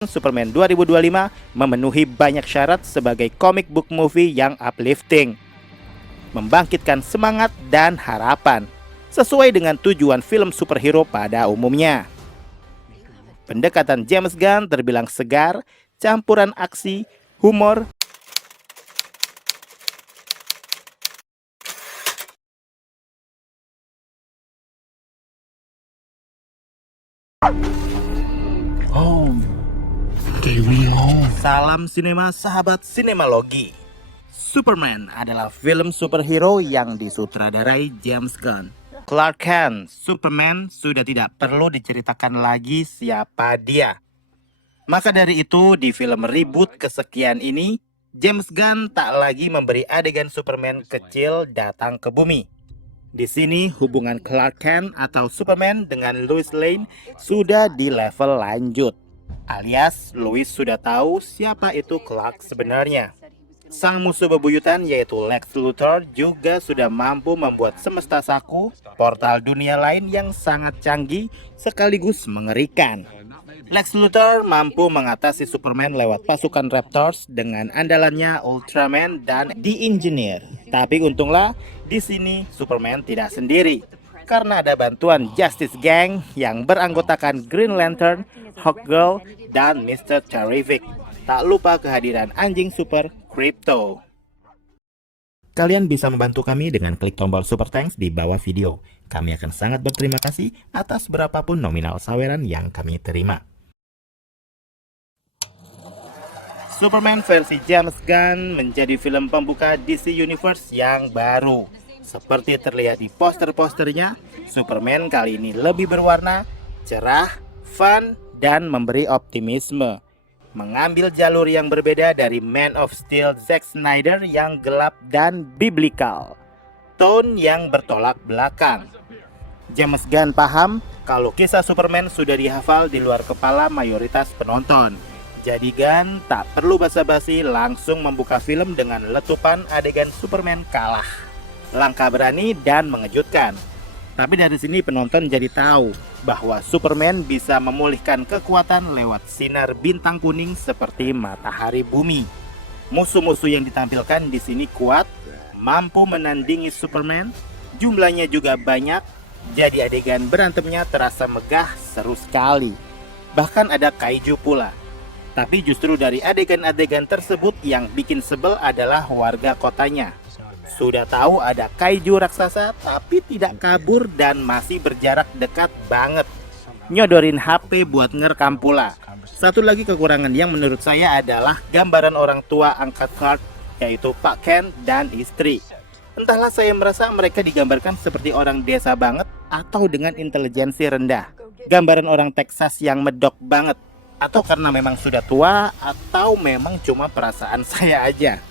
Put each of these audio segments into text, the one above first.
Superman 2025 memenuhi banyak syarat sebagai comic book movie yang uplifting, membangkitkan semangat dan harapan, sesuai dengan tujuan film superhero pada umumnya. Pendekatan James Gunn terbilang segar, campuran aksi, humor, Salam sinema sahabat sinemalogi. Superman adalah film superhero yang disutradarai James Gunn. Clark Kent, Superman sudah tidak perlu diceritakan lagi siapa dia. Maka dari itu di film reboot kesekian ini, James Gunn tak lagi memberi adegan Superman kecil datang ke bumi. Di sini hubungan Clark Kent atau Superman dengan Lois Lane sudah di level lanjut. Alias Lois sudah tahu siapa itu Clark sebenarnya. Sang musuh bebuyutan yaitu Lex Luthor juga sudah mampu membuat semesta saku, portal dunia lain yang sangat canggih sekaligus mengerikan. Lex Luthor mampu mengatasi Superman lewat pasukan Raptors dengan andalannya Ultraman dan The Engineer. Tapi untunglah di sini Superman tidak sendiri, karena ada bantuan Justice Gang yang beranggotakan Green Lantern, Hawkgirl, dan Mr. Terrific. Tak lupa kehadiran anjing super Krypto. Kalian bisa membantu kami dengan klik tombol Super Thanks di bawah video. Kami akan sangat berterima kasih atas berapapun nominal saweran yang kami terima. Superman versi James Gunn menjadi film pembuka DC Universe yang baru. Seperti terlihat di poster-posternya, Superman kali ini lebih berwarna, cerah, fun, dan memberi optimisme. Mengambil jalur yang berbeda dari Man of Steel Zack Snyder yang gelap dan biblical. Tone yang bertolak belakang. James Gunn paham kalau kisah Superman sudah dihafal di luar kepala mayoritas penonton. Jadi Gunn tak perlu basa-basi, langsung membuka film dengan letupan adegan Superman kalah. Langkah berani dan mengejutkan. Tapi dari sini penonton jadi tahu bahwa Superman bisa memulihkan kekuatan lewat sinar bintang kuning seperti matahari bumi. Musuh-musuh yang ditampilkan di sini kuat, mampu menandingi Superman, jumlahnya juga banyak, jadi adegan berantemnya terasa megah, seru sekali. Bahkan ada kaiju pula. Tapi justru dari adegan-adegan tersebut yang bikin sebel adalah warga kotanya. Sudah tahu ada kaiju raksasa tapi tidak kabur dan masih berjarak dekat banget. Nyodorin HP buat ngerekam pula. Satu lagi kekurangan yang menurut saya adalah gambaran orang tua angkat Clark, yaitu Pak Kent dan istri. Entahlah, saya merasa mereka digambarkan seperti orang desa banget atau dengan intelijensi rendah. Gambaran orang Texas yang medok banget. Atau karena memang sudah tua atau memang cuma perasaan saya aja.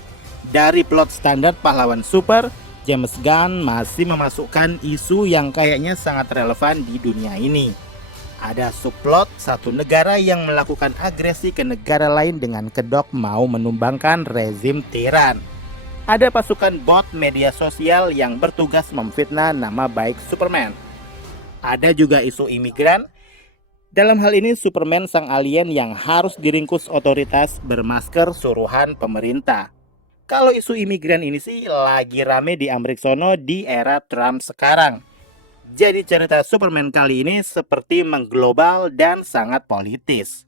Dari plot standar pahlawan super, James Gunn masih memasukkan isu yang kayaknya sangat relevan di dunia ini. Ada subplot satu negara yang melakukan agresi ke negara lain dengan kedok mau menumbangkan rezim tiran. Ada pasukan bot media sosial yang bertugas memfitnah nama baik Superman. Ada juga isu imigran. Dalam hal ini Superman sang alien yang harus diringkus otoritas bermasker suruhan pemerintah. Kalau isu imigran ini sih lagi rame di Amerika sono di era Trump sekarang. Jadi cerita Superman kali ini seperti mengglobal dan sangat politis.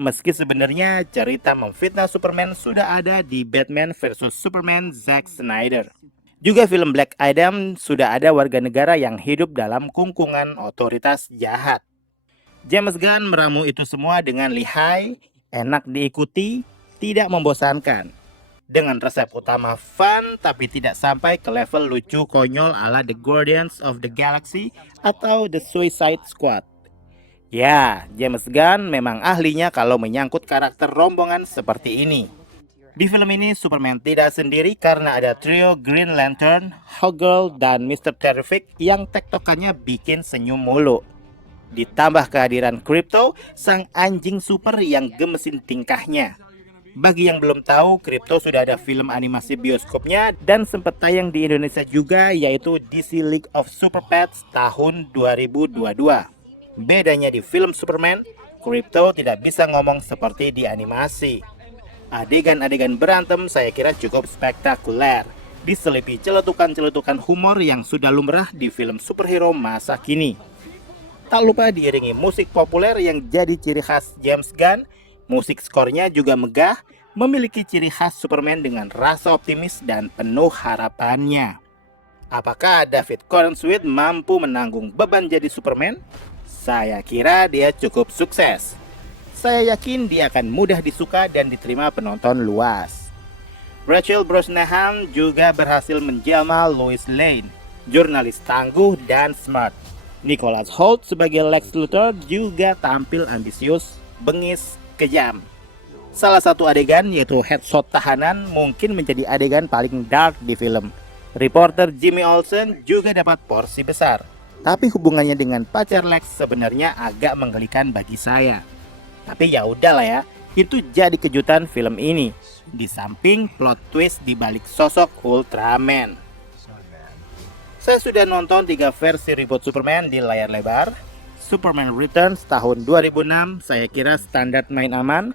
Meski sebenarnya cerita memfitnah Superman sudah ada di Batman vs Superman Zack Snyder. Juga film Black Adam sudah ada warga negara yang hidup dalam kungkungan otoritas jahat. James Gunn meramu itu semua dengan lihai, enak diikuti, tidak membosankan. Dengan resep utama fun tapi tidak sampai ke level lucu konyol ala The Guardians of the Galaxy atau The Suicide Squad. Ya, James Gunn memang ahlinya kalau menyangkut karakter rombongan seperti ini. Di film ini Superman tidak sendiri karena ada trio Green Lantern, Hawkgirl, dan Mr. Terrific yang tektokannya bikin senyum mulu. Ditambah kehadiran Krypto, sang anjing super yang gemesin tingkahnya. Bagi yang belum tahu, Krypto sudah ada film animasi bioskopnya dan sempat tayang di Indonesia juga, yaitu DC League of Super Pets tahun 2022. Bedanya di film Superman, Krypto tidak bisa ngomong seperti di animasi. Adegan-adegan berantem saya kira cukup spektakuler, diselipi celetukan-celetukan humor yang sudah lumrah di film superhero masa kini. Tak lupa diiringi musik populer yang jadi ciri khas James Gunn. Musik skornya juga megah, memiliki ciri khas Superman dengan rasa optimis dan penuh harapannya. Apakah David Corenswet mampu menanggung beban jadi Superman? Saya kira dia cukup sukses. Saya yakin dia akan mudah disuka dan diterima penonton luas. Rachel Brosnahan juga berhasil menjelma Lois Lane, jurnalis tangguh dan smart. Nicholas Hoult sebagai Lex Luthor juga tampil ambisius, bengis, kejam. Salah satu adegan yaitu headshot tahanan mungkin menjadi adegan paling dark di film. Reporter Jimmy Olsen juga dapat porsi besar. Tapi hubungannya dengan pacar Lex sebenarnya agak menggelikan bagi saya. Tapi ya udahlah ya, itu jadi kejutan film ini. Di samping plot twist di balik sosok Ultraman. Saya sudah nonton 3 versi reboot Superman di layar lebar. Superman Returns tahun 2006 saya kira standar main aman.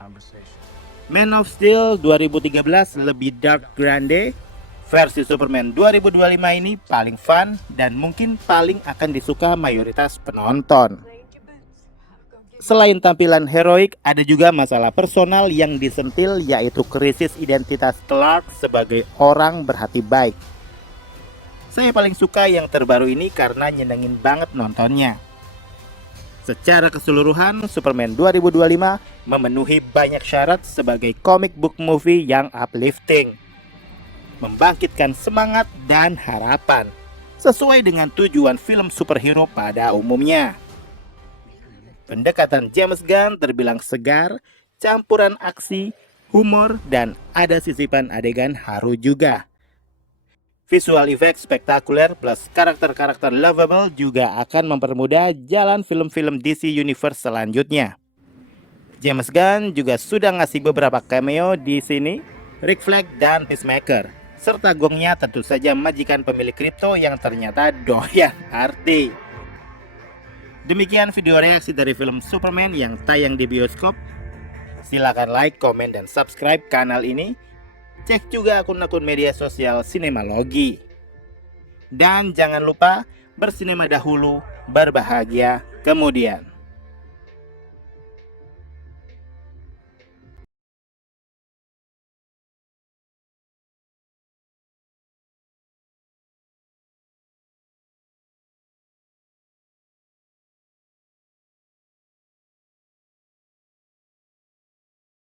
Man of Steel 2013 lebih dark grande. Versi Superman 2025 ini paling fun dan mungkin paling akan disuka mayoritas penonton. Selain tampilan heroik, ada juga masalah personal yang disentil, yaitu krisis identitas Clark sebagai orang berhati baik. Saya paling suka yang terbaru ini karena nyenengin banget nontonnya. Secara keseluruhan, Superman 2025 memenuhi banyak syarat sebagai comic book movie yang uplifting, membangkitkan semangat dan harapan, sesuai dengan tujuan film superhero pada umumnya. Pendekatan James Gunn terbilang segar, campuran aksi, humor, dan ada sisipan adegan haru juga. Visual effect spektakuler plus karakter-karakter lovable juga akan mempermudah jalan film-film DC Universe selanjutnya. James Gunn juga sudah ngasih beberapa cameo di sini, Rick Flag dan Peacemaker, serta gongnya tentu saja majikan pemilik kripto yang ternyata doyan arti. Demikian video reaksi dari film Superman yang tayang di bioskop. Silakan like, komen, dan subscribe kanal ini. Cek juga akun-akun media sosial Sinemalogi. Dan jangan lupa bersinema dahulu, berbahagia kemudian.